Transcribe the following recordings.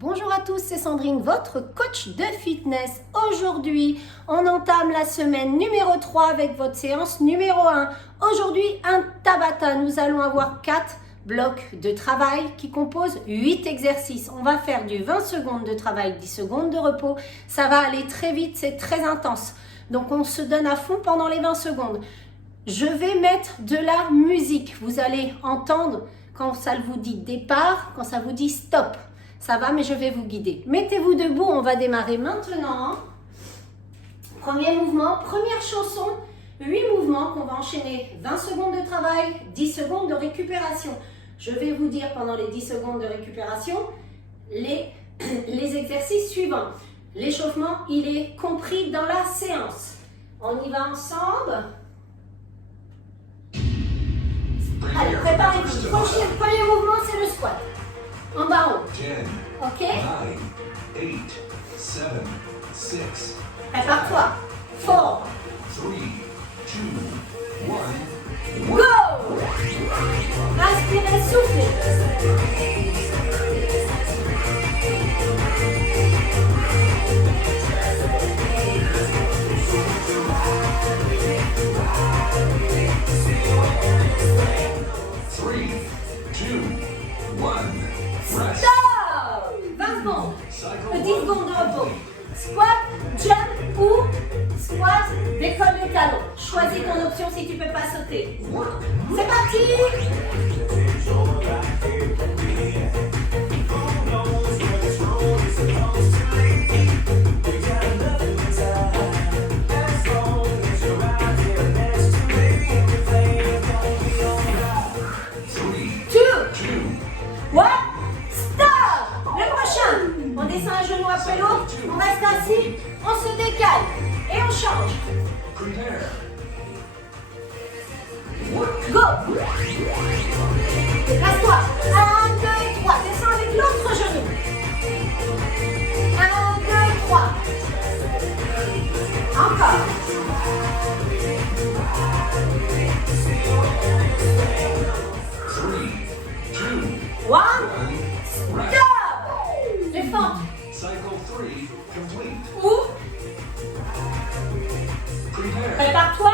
Bonjour à tous, c'est Sandrine, votre coach de fitness. Aujourd'hui, on entame la semaine numéro 3 avec votre séance numéro 1. Aujourd'hui, un Tabata. Nous allons avoir 4 blocs de travail qui composent 8 exercices. On va faire du 20 secondes de travail, 10 secondes de repos. Ça va aller très vite, c'est très intense. Donc, on se donne à fond pendant les 20 secondes. Je vais mettre de la musique. Vous allez entendre quand ça vous dit départ, quand ça vous dit stop. Ça va, mais je vais vous guider. Mettez-vous debout, on va démarrer maintenant. Premier mouvement, première chanson, 8 mouvements qu'on va enchaîner. 20 secondes de travail, 10 secondes de récupération. Je vais vous dire pendant les 10 secondes de récupération les exercices suivants. L'échauffement, il est compris dans la séance. On y va ensemble. Allez, préparez-vous. Premier mouvement, c'est le squat. En bas haut. 10, Ok? 9, 8, 7, 6, Prépare-toi. 4. 3, 2, 1. Go! Inspirez, soufflez. 3, 2, 1. Rest. Stop! 20 secondes. Cycle 10 secondes de repos. Squat, jump ou squat, décolle le talon. Choisis ton option si tu ne peux pas sauter. Work. C'est parti! Three, 2, 2, 1, stop! Le prochain. On descend un genou après l'autre. On reste assis. On se décale. Et on change. prepare. Work. Go! Déplace-toi. 1, 2 et 3. Descends avec l'autre genou. 1, 2, 3. Encore. Three, 2, 1, 1. Rest. stop! Les fentes. Cycle 3 complete. Ou, Prepare. prépare-toi.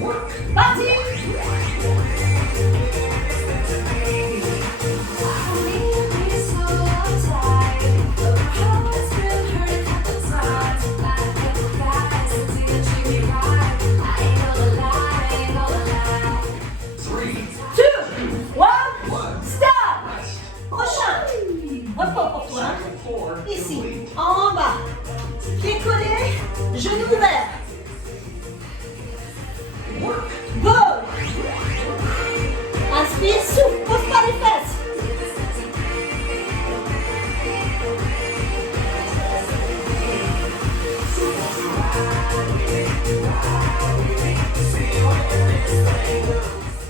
Work. Parti! Three, 2, 1, 1. stop! Rest. Prochain. Repos pour toi. Cycle 4 Ici, complete. en bas. Pieds collés, genoux ouverts. Work. Go! Inspire, souffle, pose pas les fesses.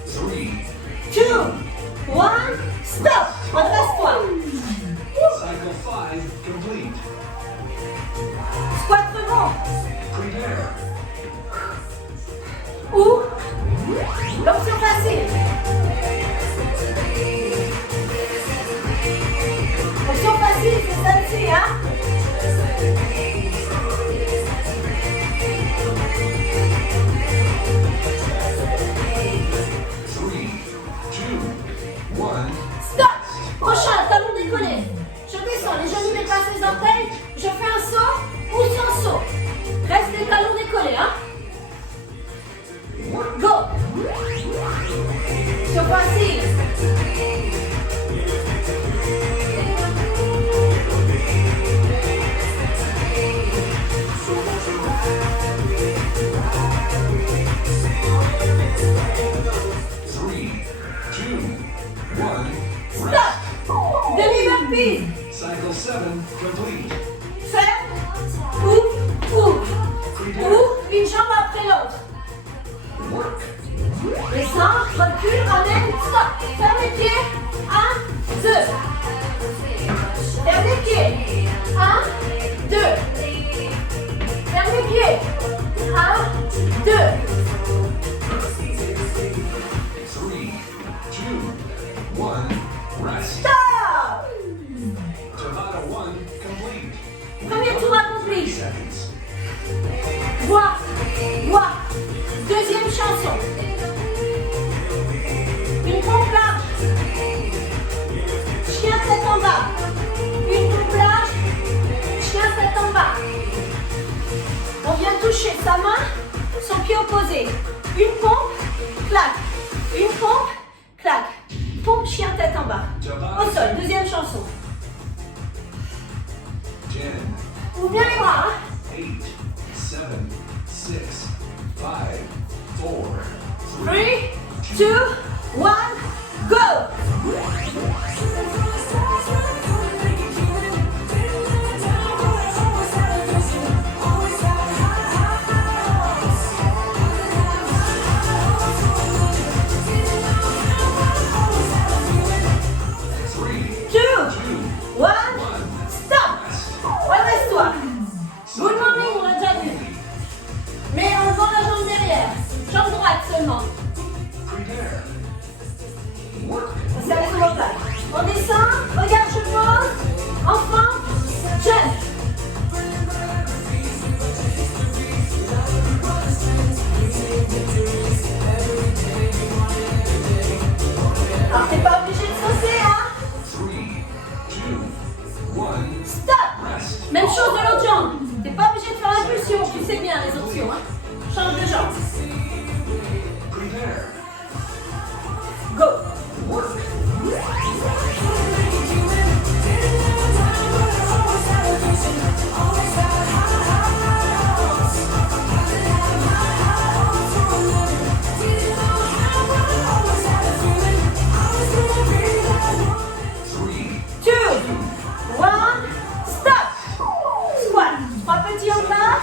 Three, 2, 1, stop! Redresse-toi. cycle 5 complete. Squat rebond. Prepare. Ou l'option facile. Option facile, c'est celle-ci, hein? Three, 2, 1. Stop! Prochain, talon décollé. Je descends, les genoux dépassent les orteils. Je fais un saut ou sans saut. Reste les talons décollés, hein? Go! Sur facile. Three, 2, 1. Stop! Demi-burpee. Cycle 7 complete. Fais ou une jambe après l'autre. Work. Descends, recule, ramène, stop. Ferme les pieds. 1, 2. Ferme les pieds. 1, 2. Ferme les pieds. 1, 2. 3, 2, 1. Rest. Stop! chanson. Une pompe large. Chien tête en bas. Une pompe large. Chien tête en bas. On vient toucher sa main, son pied opposé. Une pompe, clac. Une pompe, clac. Pompe, chien tête en bas. Au sol, deuxième chanson. 10, Ouvre bien les bras. 8, 7, 6, 5, 4, 3, 2, 1, go! Good morning, on l'a déjà vu. Mais en levant la jambe derrière. Jambe droite seulement. prepare, work, C'est avec le mental. On descend, regarde, je pose. Enfant, jump. Alors, t'es pas obligé de sauter, hein? 3, 2, 1, Stop. rest, Même chose de l'autre jambe. T'es pas obligé de faire l'impulsion, tu sais bien les options, hein? Change de jambe. prepare, Go. work, 3, 2, 1, stop. Squat. 3 petits en bas.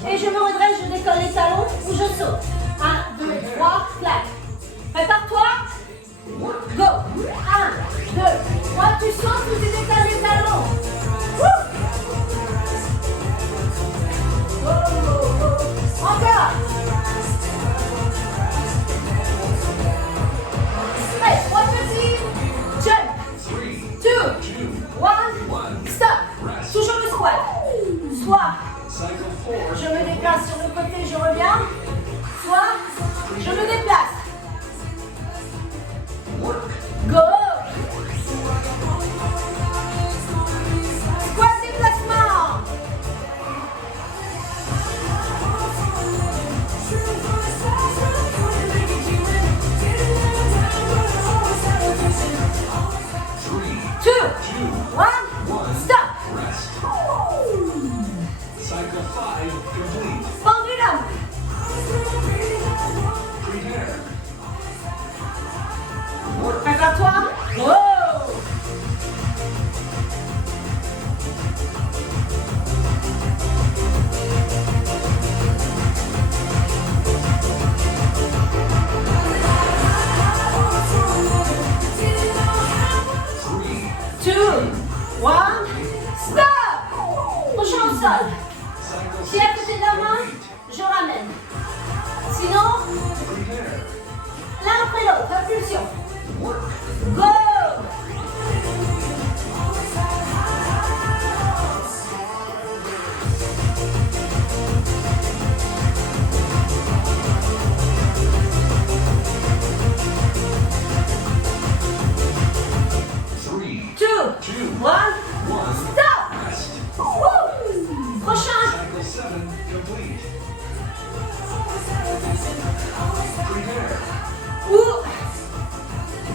3, Et je me redresse, je décolle les talons ou je saute. 1, 2, 3, clac. Prépare-toi. Go. 1, 2, 3, tu sautes ou tu décales les talons. Wouh. Oh, oh, oh. Encore. Allez, 3 petits. Jump. 3, 2, 2, 1, stop. Toujours le squat. Soit cycle 4, je me déplace sur le côté, je reviens. Soit je me déplace. work, Go. Squat déplacement. Three, 2, 2, 1, stop. rest. Cycle 5 complete. Pendulum. Prepare. Work. Prépare-toi. Go. 2, 1, stop. Prochain au sol. Cycle Si à côté de la main, je ramène. Sinon, prepare. l'un après l'autre, impulsion. Work. Go. Three, 2, 2, 1, 1, stop. rest. Woo. Prochain. Cycle 7 complete. Prepare. Ou.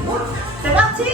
Work. C'est parti.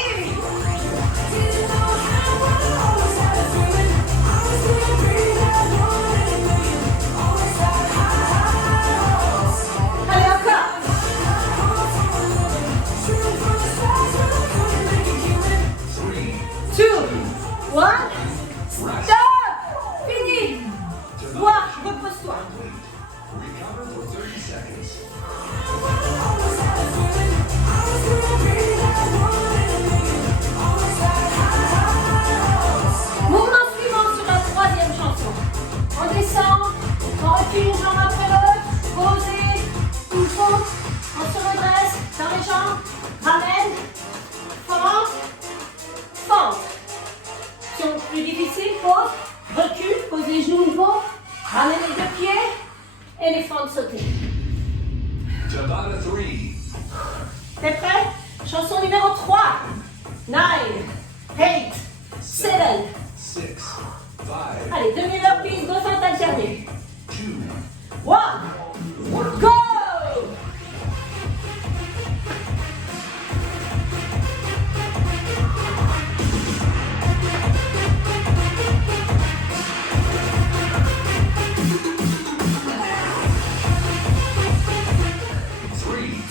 T'es prêt? Chanson numéro 3. 9, 8, 7. 6, 5, Allez, demi-burpees, 2 feintes alternées. 2, 1, go!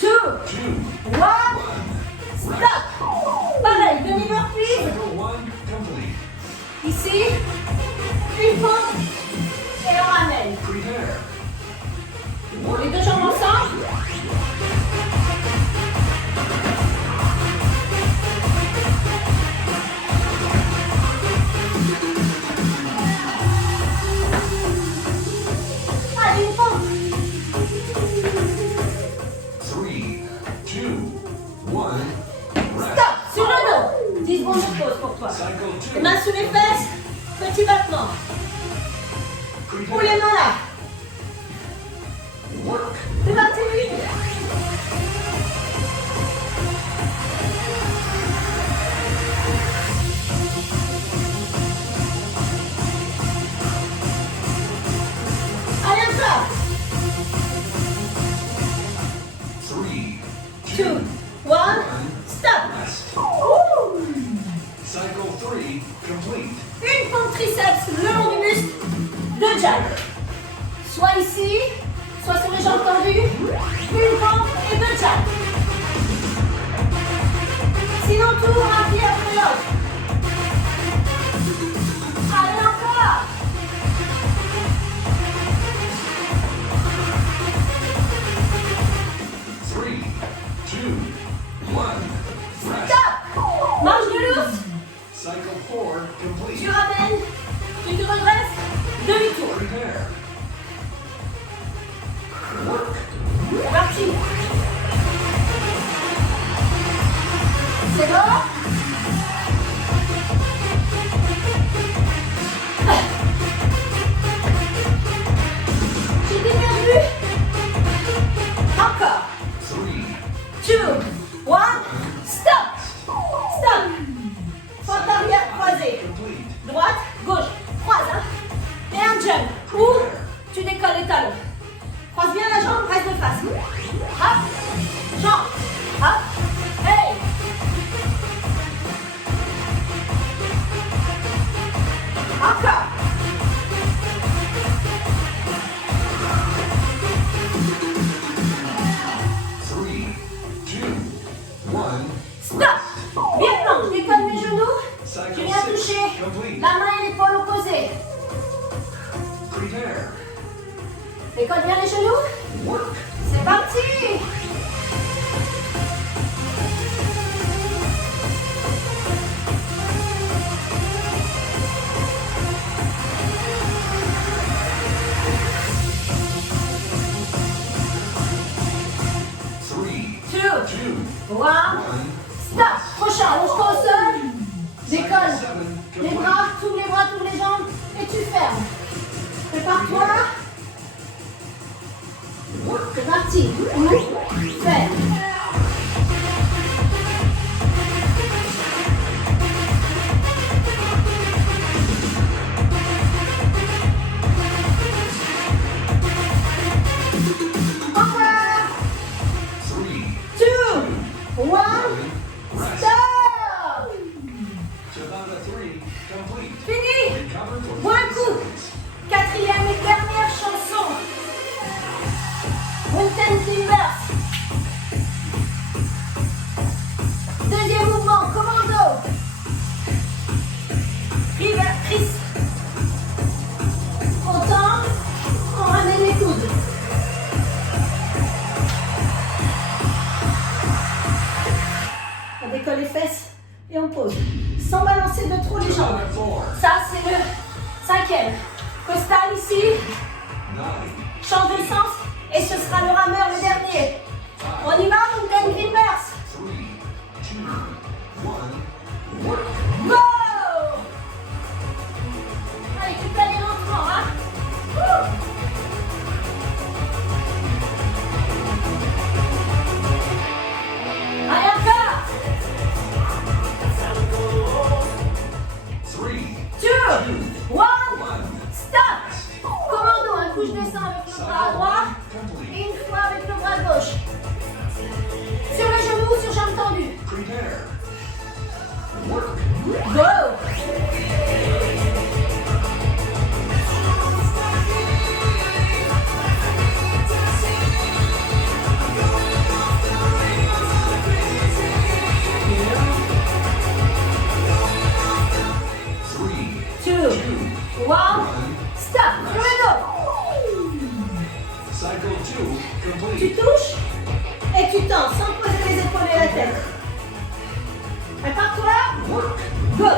2, 1, stop! Pareil, demi-burpees. Cycle 1 complete. Ici, une pompe et on ramène. Prepare. Les deux jambes ensemble. Allez, une pompe. 3, 2, 1, rest. Stop, sur le dos. 10 secondes de pause pour toi. Cycle Les 2. mains sous les fesses, petit battement. Ou les mains là. Work. C'est parti. Allez, encore. 3, 2, 1, stop. rest. Ouh. Cycle 3 complete. Une pompe triceps le long du muscle de jab. Soit ici, soit sur les jambes tendues. Une pompe et deux jab. Sinon, tour un pied après l'autre. Allez, encore. Three, two, one, rest. Stop. Marche de lousse. Cycle 4 Tu complete. ramènes. Tu te redresses. Demi-tour. Prepare. Work. C'est parti. C'est bon? J'ai perdu. Encore. 3, 2, 1, stop. Stop. Fente arrière croisée. complete. Droite, gauche. Croise, hein. Et un jump. Ou tu décolles les talons. Croise bien la jambe, reste de face. Hop. Jambe. Hop. Hey. Encore. Three, two, one. Stop. Bien planche, décolle mes genoux. Tu Cycle viens 6 toucher complete. la main et l'épaule opposée. Prepare. Décolle bien les genoux. Work. C'est parti. Three, 2, two, 1, one. stop. Prochain, allonge-toi au sol. Cycle Décolle 7 les complete. bras, tous les jambes et tu fermes. Prépare-toi. Work. C'est parti. Ferme. Encore. 3, 2, 1, rest. stop. Tabata 3 complete. Fini. Recover for Bon 30 coup. seconds. Quatrième et dernière chanson. Mountain Climbers. Deuxième mouvement, commando. River, Chris. Content. On ramène les coudes. On décolle les fesses et on pose. Sans balancer de trop les jambes. Tabata 4, Ça, c'est le cinquième. Costal ici. 9, Change de sens et ce sera le rameur le dernier. On y va, Mountain Climbers. 3, 2, 1. Work. Go! Allez, tu peux aller lentement, hein? Ouh. Go.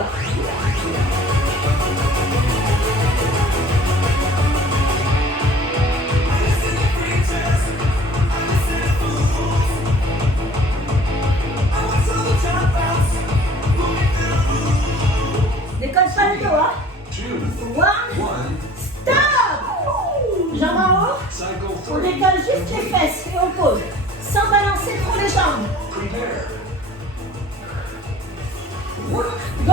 Décolle pas le dos, hein. 2, One. 1. Stop. Jambes en haut. Cycle On 3. décolle juste les fesses et on pose. Sans balancer trop les jambes. Prepare. Work. Go.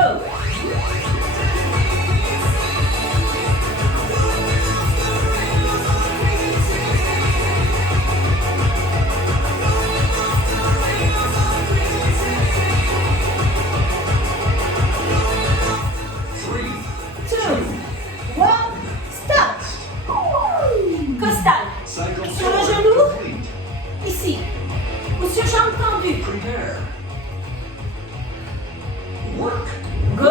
Cycle Sur le 4 genou. complete. Ici. Ou sur jambe tendue. Prepare. Work. Go.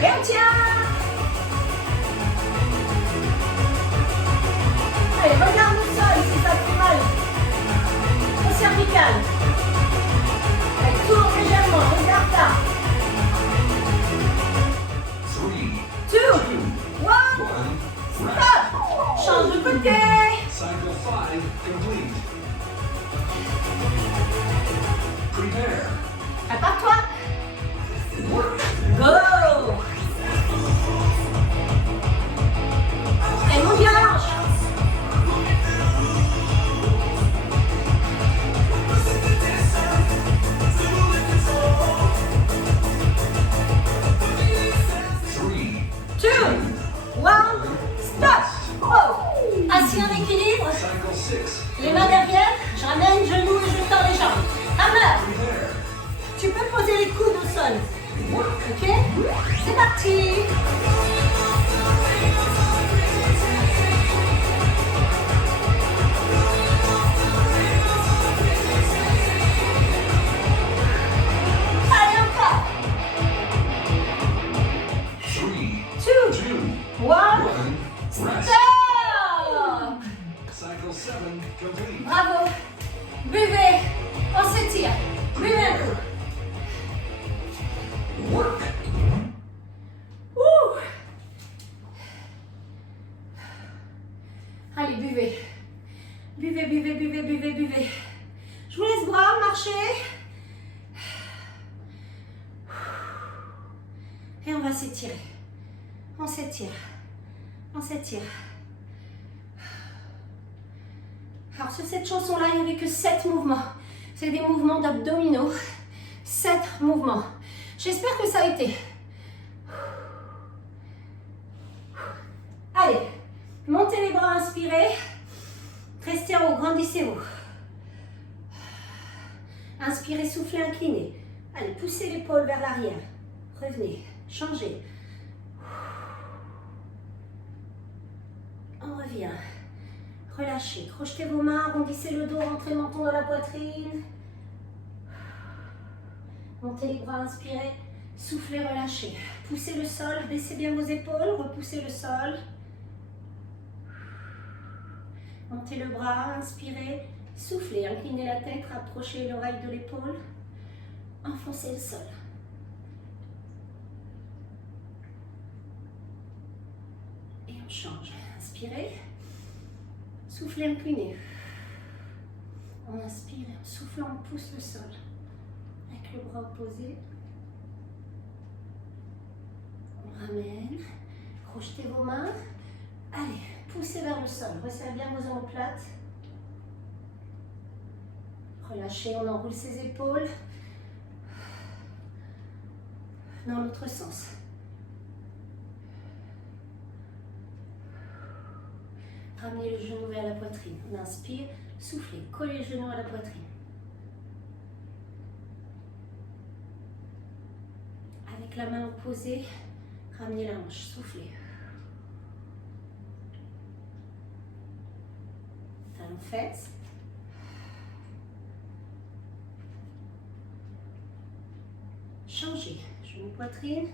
Et on tient. Allez, regarde le sol si ça fait mal. Au cervical. Allez, tourne légèrement. Regarde là. 3, 2, 1. 1. Rest. Stop. Change de côté. Cycle 5 complete. Prepare. Prépare-toi. Work. Go. Et monte bien la hanche. Three. 2, 1, stop. Oh. Assis en équilibre. Cycle 6. Les mains derrière. Je ramène genoux et je tends les jambes. Hammer. Prepare. Tu peux poser les coudes au sol. Work. Ok? C'est parti. Allez, encore. 3, 2, 2, 1, 1. Rest. stop. Cycle 7 complete. Bravo. Buvez. On s'étire. Buvez un coup. Work. Ouh. Allez, buvez. Buvez, buvez, buvez, buvez, buvez. Je vous laisse boire, marcher. Et on va s'étirer. On s'étire. On s'étire. Alors sur cette chanson-là, il n'y avait que 7 mouvements. C'est des mouvements d'abdominaux. 7 mouvements. J'espère que ça a été. Allez, montez les bras, inspirez. Restez en haut, grandissez-vous. Inspirez, soufflez, inclinez. Allez, poussez l'épaule vers l'arrière. Revenez, changez. On revient. Relâchez, crochetez vos mains, arrondissez le dos, rentrez le menton dans la poitrine. Montez les bras, inspirez, soufflez, relâchez. Poussez le sol, baissez bien vos épaules, repoussez le sol. Montez le bras, inspirez, soufflez, inclinez la tête, rapprochez l'oreille de l'épaule. Enfoncez le sol. Et on change. Inspirez. Soufflez, inclinez. On inspire et en soufflant, on pousse le sol. Avec le bras opposé. On ramène. Crochetez vos mains. Allez, poussez vers le sol. Resserrez bien vos omoplates. Relâchez, on enroule ses épaules. Dans l'autre sens. Ramenez le genou vers la poitrine. On inspire, soufflez, collez le genou à la poitrine. Avec la main opposée, ramenez la hanche, soufflez. Talon fesse. Changez, genou poitrine,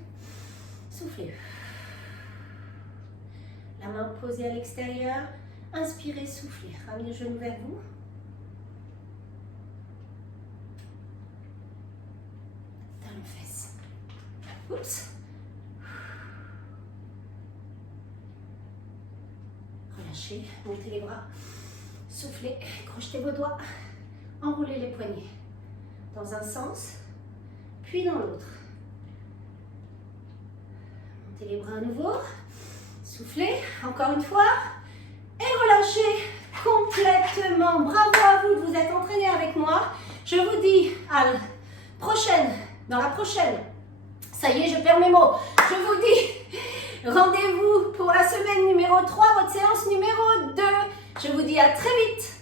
soufflez. La main opposée à l'extérieur. Inspirez, soufflez. Ramenez le genou vers vous. Talon fesse. Oups. Relâchez, montez les bras. Soufflez, crochetez vos doigts. Enroulez les poignets. Dans un sens, puis dans l'autre. Montez les bras à nouveau. Soufflez, encore une fois. Et relâchez complètement. Bravo à vous de vous être entraînés avec moi. Je vous dis à la prochaine, dans la prochaine. Ça y est, je perds mes mots. Je vous dis rendez-vous pour la semaine numéro 3, votre séance numéro 2. Je vous dis à très vite.